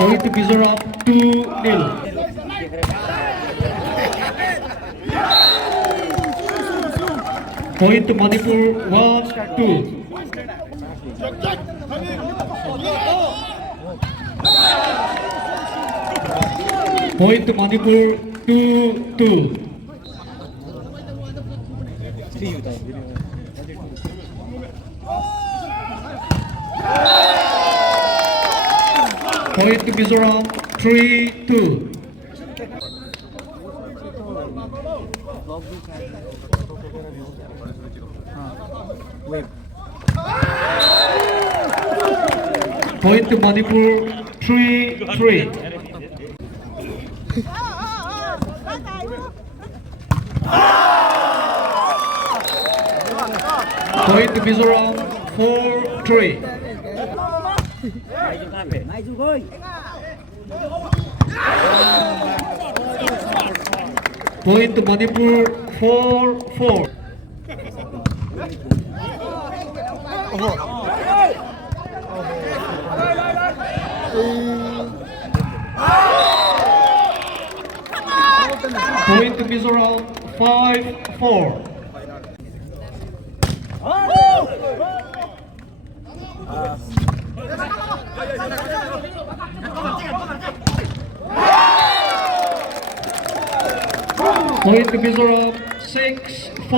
Point to Mizoram 2-0. Point to Manipur 1-2. Point to Manipur 2-2. Point to Mizoram 3-2. Point to Manipur 3-3. Point to Mizoram 4-3. Point to Manipur 4-4. Point to Mizoram 5-4. Point to Mizoram 6-4.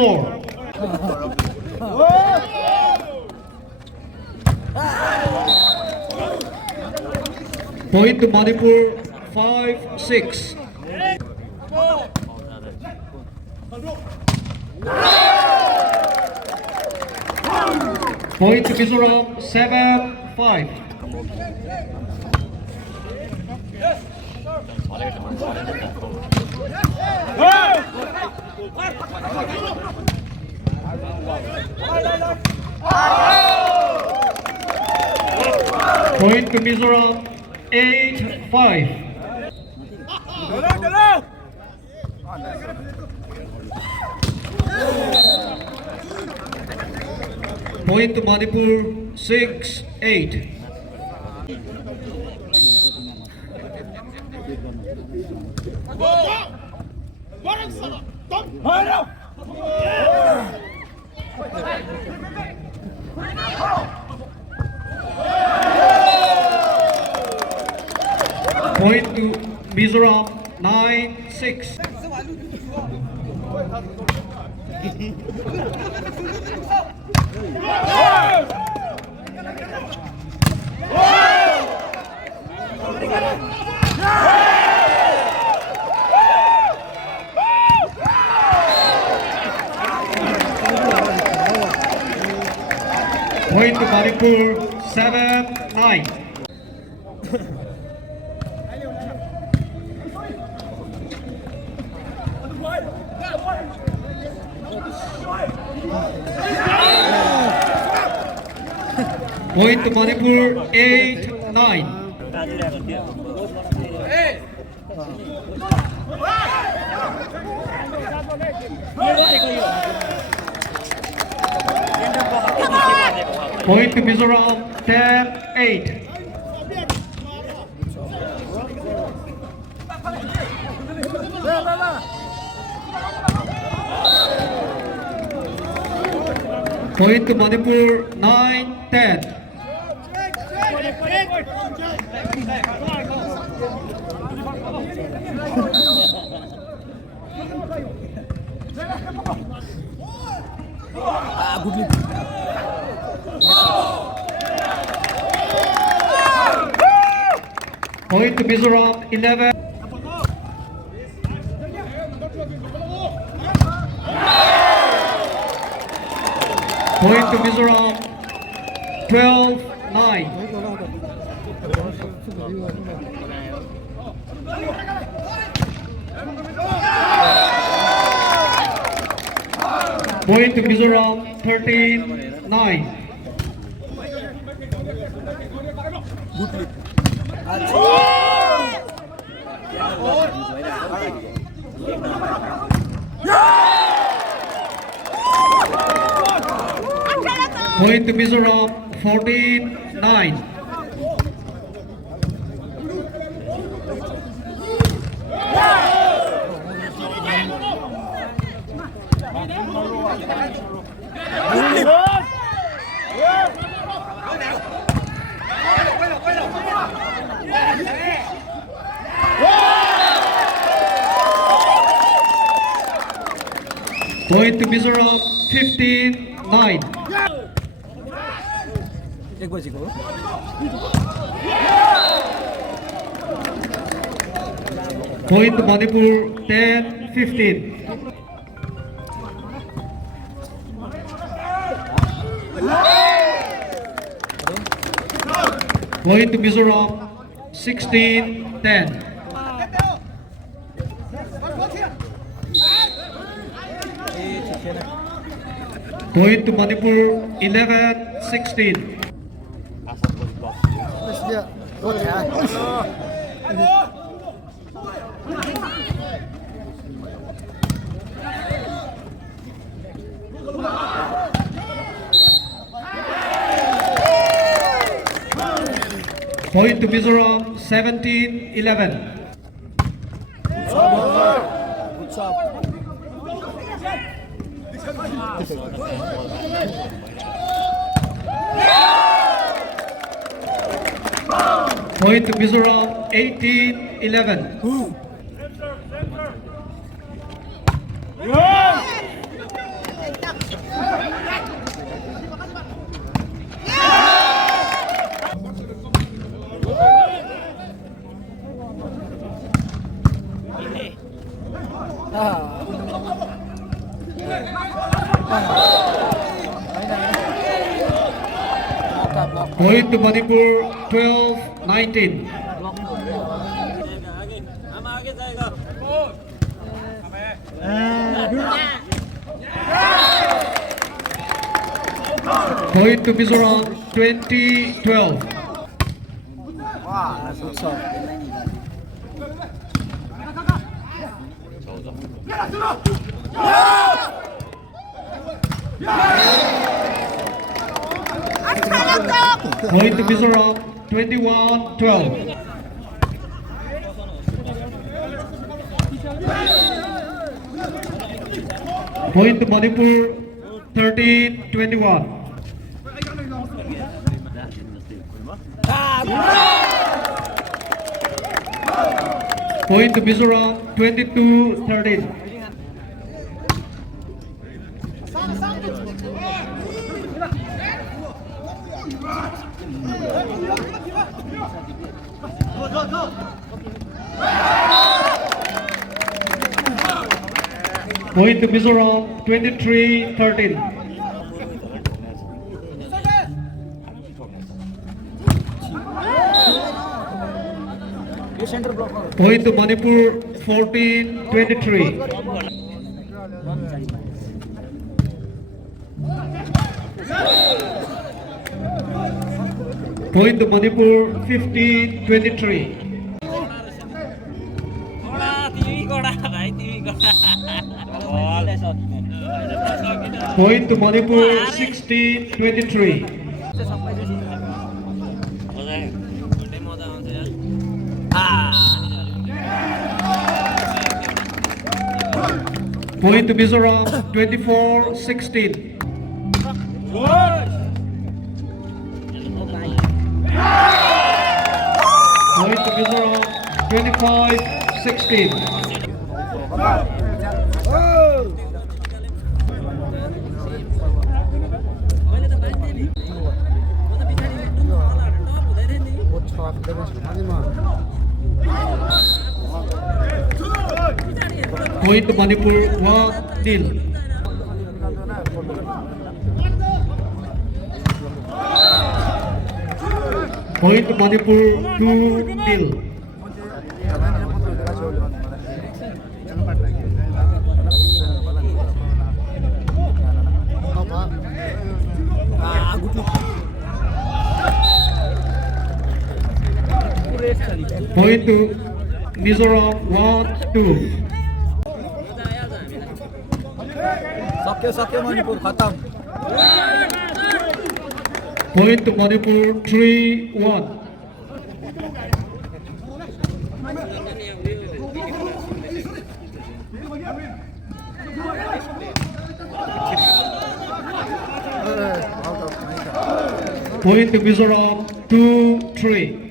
Point to Manipur 5-6. Point to Mizoram 7-5. Point to Mizoram 8-5. Point to Manipur 6-8. Point to Mizoram 9-6. Point to Manipur 7-9. Point to Manipur 8-9. Point to Mizoram 10-8. Point to Manipur 9-10. Point to Mizoram 11. Point to Mizoram 12-9. Point to Mizoram 13-9. Point to Mizoram 14-9. Point to Mizoram, 15-9. Point to Manipur, 10-15. Point to Mizoram, 16-10. Point to Manipur, 11-16. Point to Mizoram, 17-11. Point to Mizoram, 18-11. Point to Manipur, 12-19. Point to Mizoram, 20-12. Point to Mizoram, 21-12. Point to Manipur, 13-21. Point to Mizoram, 22-13. Point to Mizoram, 23-13. Point to Manipur, 14-23. Point to Manipur, 15-23. Point to Manipur, 16-23. Point to Mizoram, 24-16. Point to Mizoram, 25-16. Point to Manipur, 1-0. Point to Manipur, 2-0. Point to Mizoram, 1-2. Manipur khatam. Point to Manipur, 3-1. Point to Mizoram 2-3.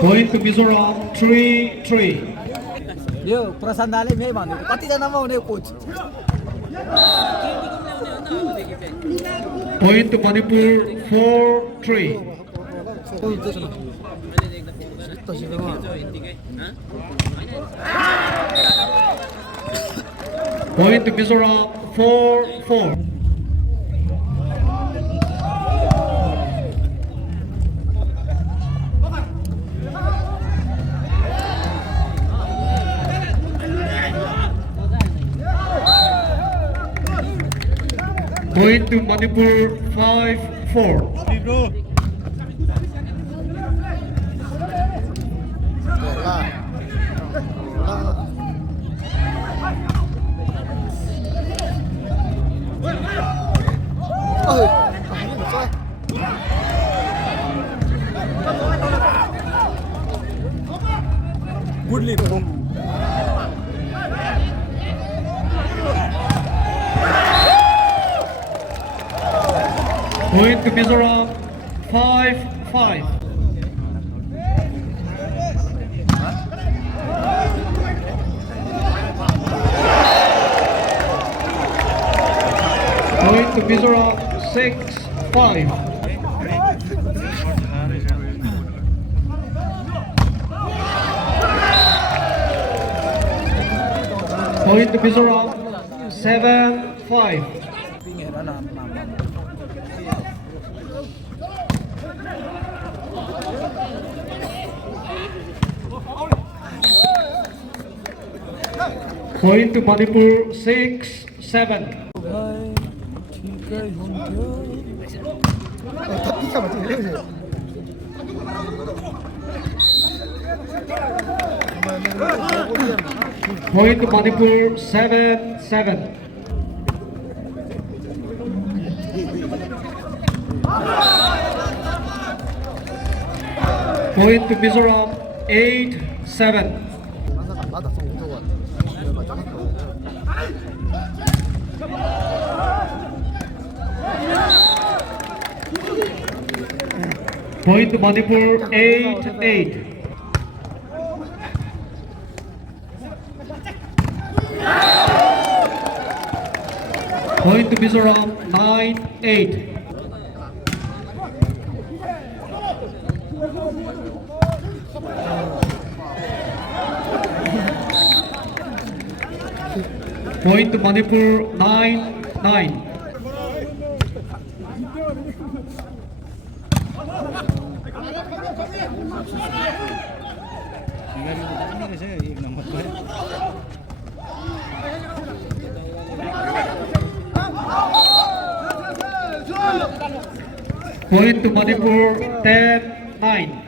Point to Mizoram 3-3. यो प्रशान्तले मै भनेको कतिजनामा हुने coach Point to Manipur 4-3. Point to Mizoram 4-4. Point to Manipur 5-4. Good lead. Point to Mizoram 5-5. Point to Mizoram 6-5. Point to Mizoram 7-5. Point to Manipur 6-7. Point to Manipur 7-7. Point to Mizoram 8-7. Point to Manipur 8-8. Point to Mizoram 9-8. Point to Manipur 9-9. Point to Manipur 10-9.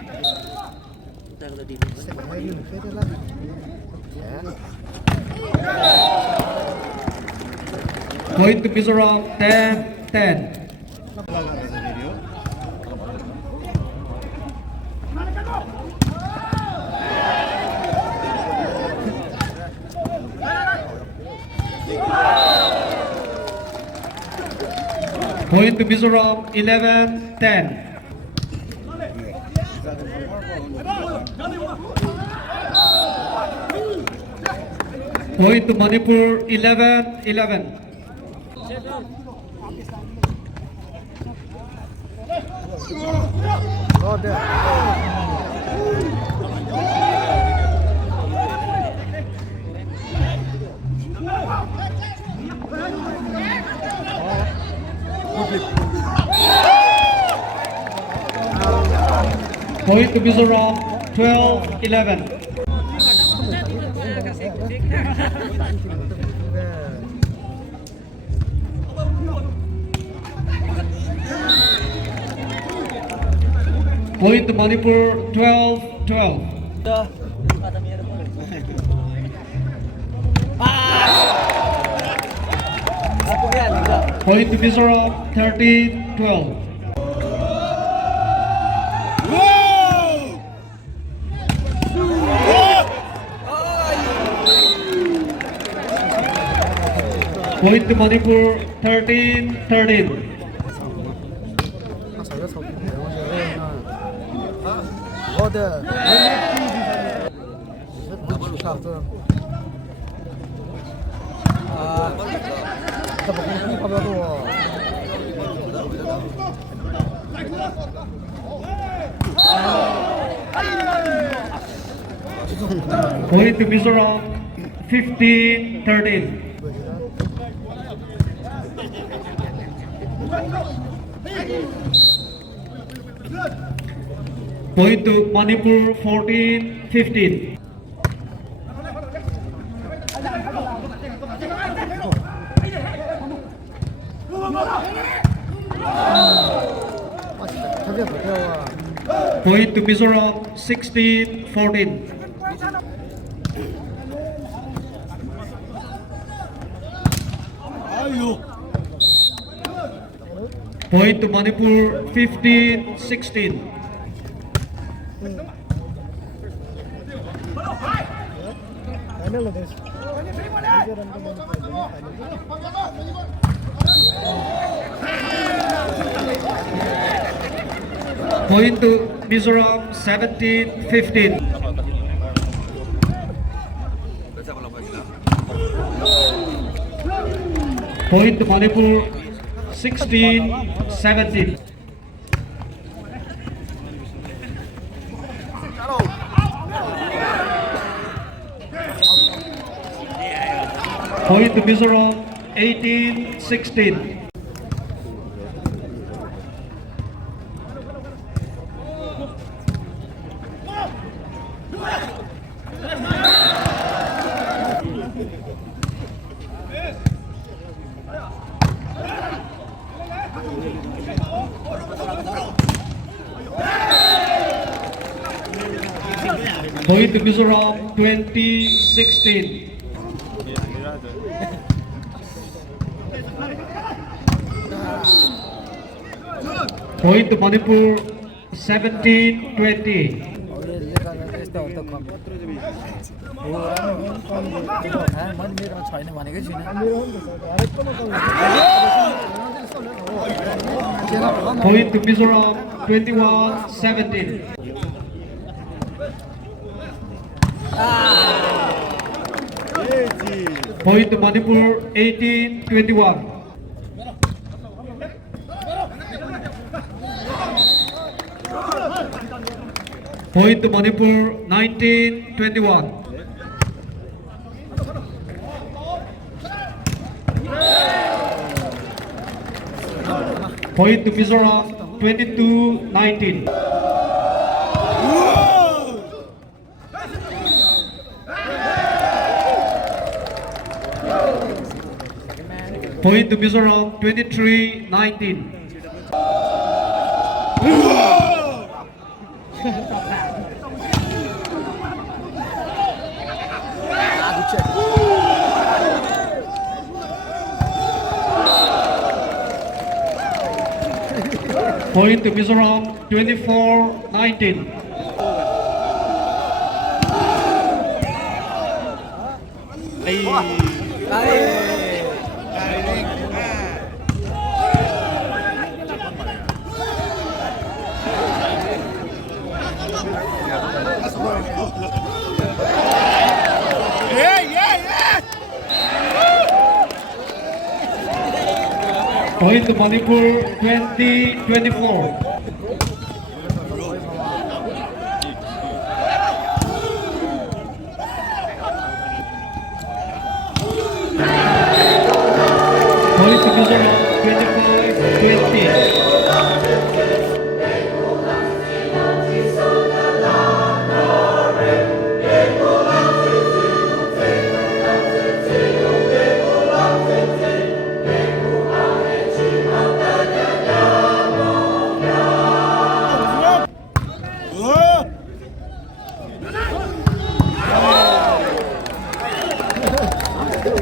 Point to Mizoram 10-10. Point to Mizoram 11-10. Point to Manipur 11-11. Point to Mizoram 12-11. Point to Manipur 12-12. Aku ya Point to Mizoram, 13-12. Point to Manipur, 13-13. Point to Mizoram, 15-13. Point to Manipur, 14-15. Point to Mizoram, 16-14. Point to Manipur, 15-16. Point to Mizoram, 17-15. Point to Manipur, 16-17. Point to Mizoram, 18-16. Point to Mizoram, 20-16. Point to Manipur, 17-20. Point to Mizoram, 21-17. Point to Manipur, 18-21. Point to Manipur, 19-21. Point to Mizoram, 22-19. Point to Mizoram, 23-19. Point to Mizoram, 24-19. Point to Manipur, 20-24. Point to Mizoram, 25-20.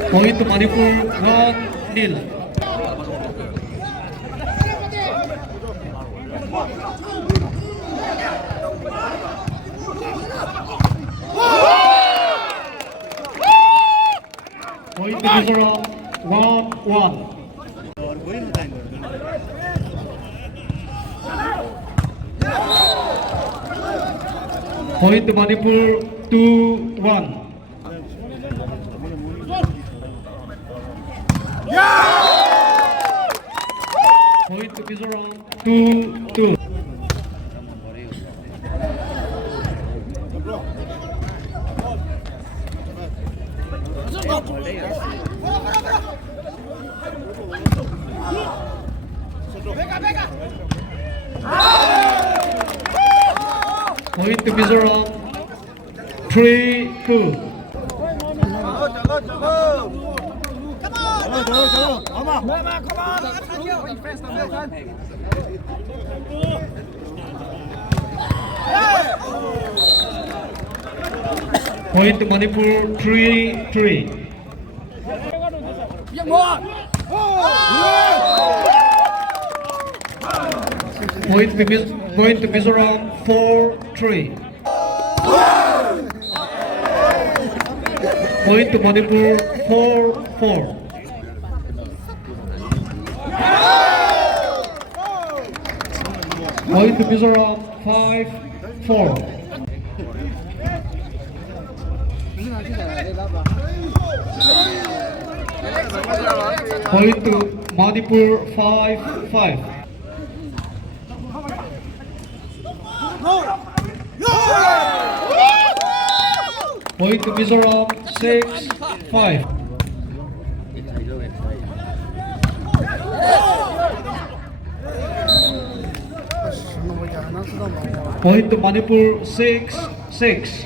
Point to Manipur, 1-0. Point to Mizoram, 1-1. Point to Manipur, 2-1. Point to Mizoram, 2-2. Point to Mizoram, 3-2. Point to Manipur, 3-3. Point to Mizoram, 4-3. Point to Manipur, 4-4. Point to Mizoram, 5-4. Point to Manipur, 5-5. Point to Mizoram, 6-5. Point to Manipur, 6-6.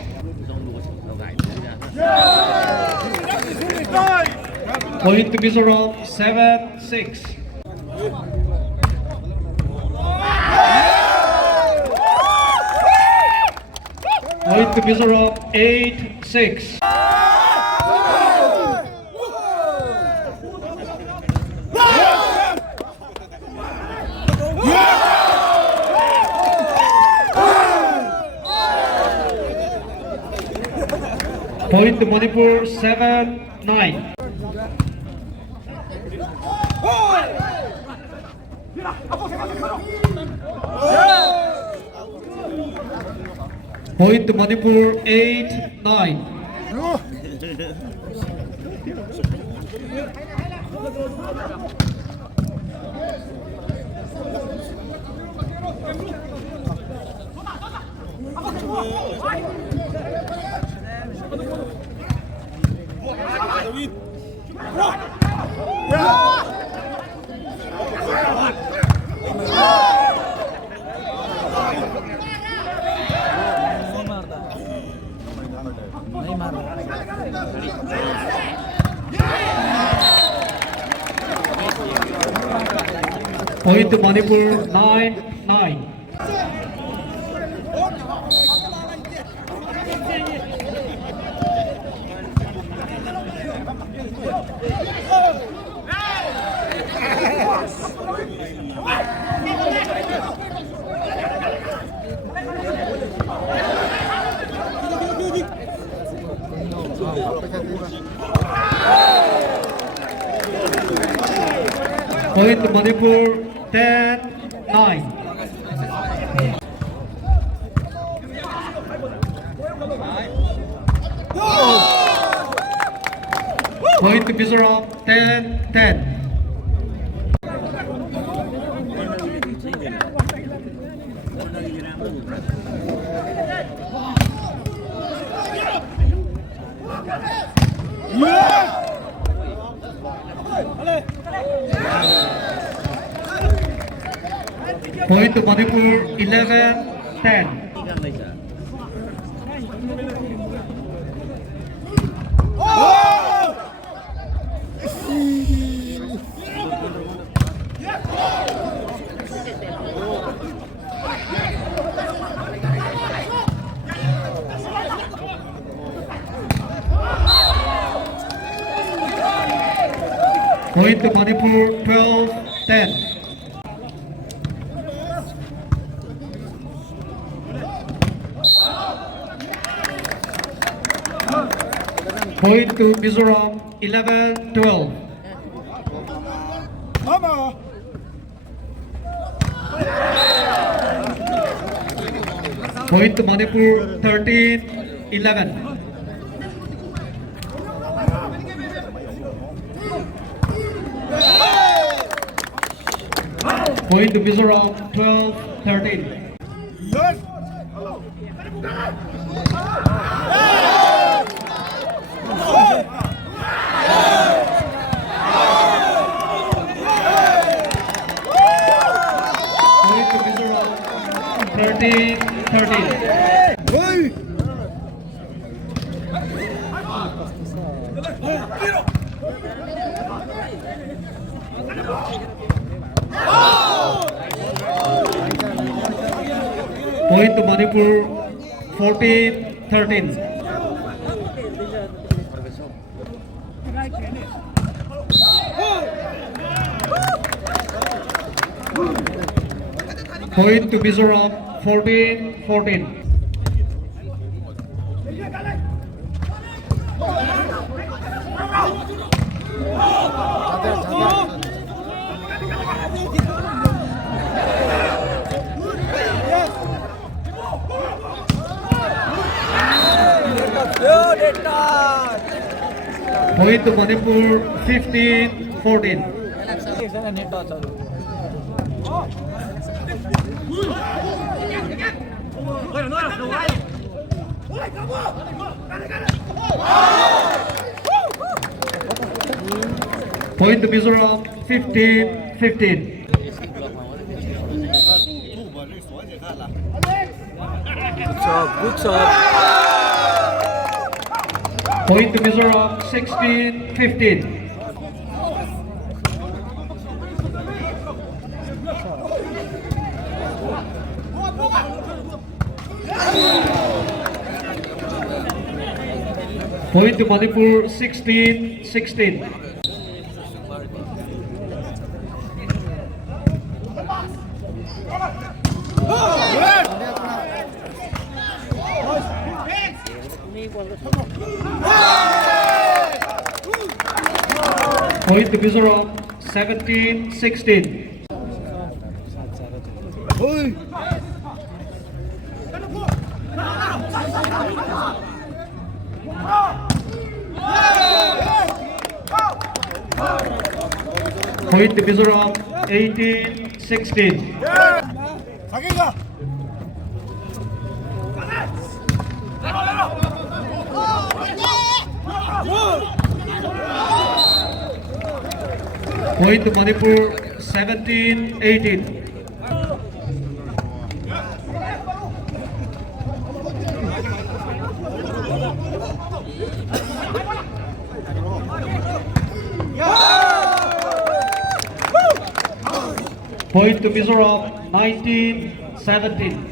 Point to Mizoram, 7-6. Point to Mizoram, 8-6. Point to Manipur, 7-9. Point to Manipur, 8-9. Point to Manipur, 9-9. Point to Manipur, 10-9. Point to Mizoram, 10-10. Point to Manipur, 11-10. Point to Manipur, 12-10. Point to Mizoram, 11-12. Point to Manipur 13-11. Point to Mizoram 12-13. Point to Mizoram 13-13. Point to Manipur 14-13. Point to Mizoram 14-14. Point to Manipur 15-14. Point to Mizoram 15-15. Good job. Point to Mizoram 16-15. Point to Manipur 16-16. Point to Mizoram 17-16. Point to Mizoram 18-16. Point to Manipur 17-18. Point to Mizoram 19-17.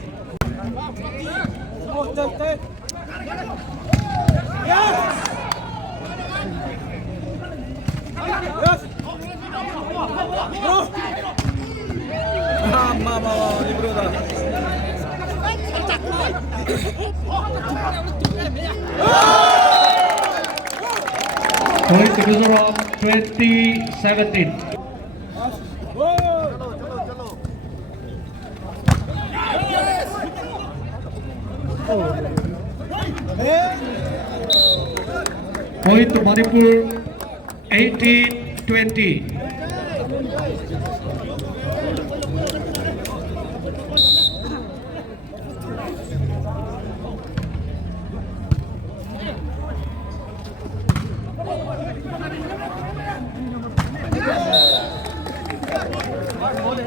Point to Mizoram 20-17. Point to Manipur 18-20.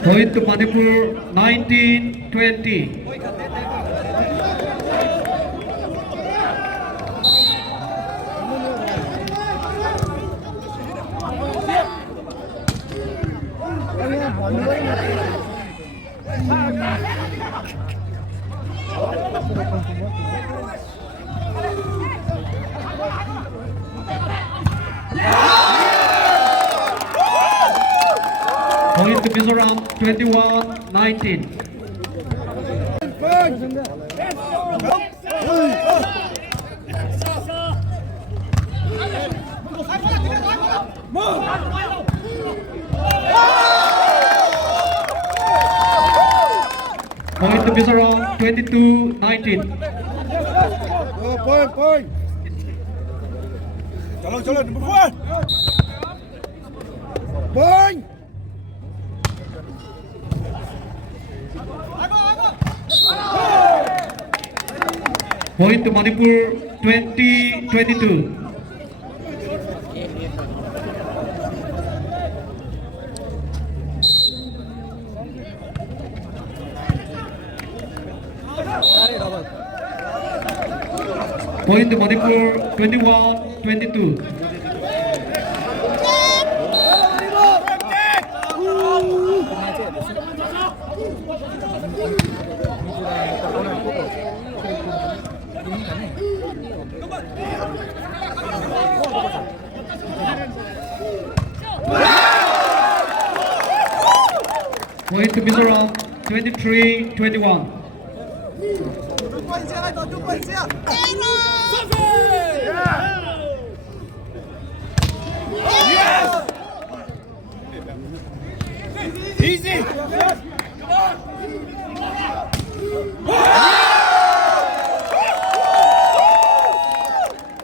Point to Manipur 19-20. Point to Mizoram 21-19. Point to Mizoram, 22-19. Point. Chalo, number 1. Point. Point to Manipur, 20-22. Point to Manipur, 21-22. Point to Mizoram, 23-21. Easy.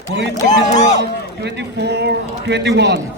Point to Mizoram, 24-21.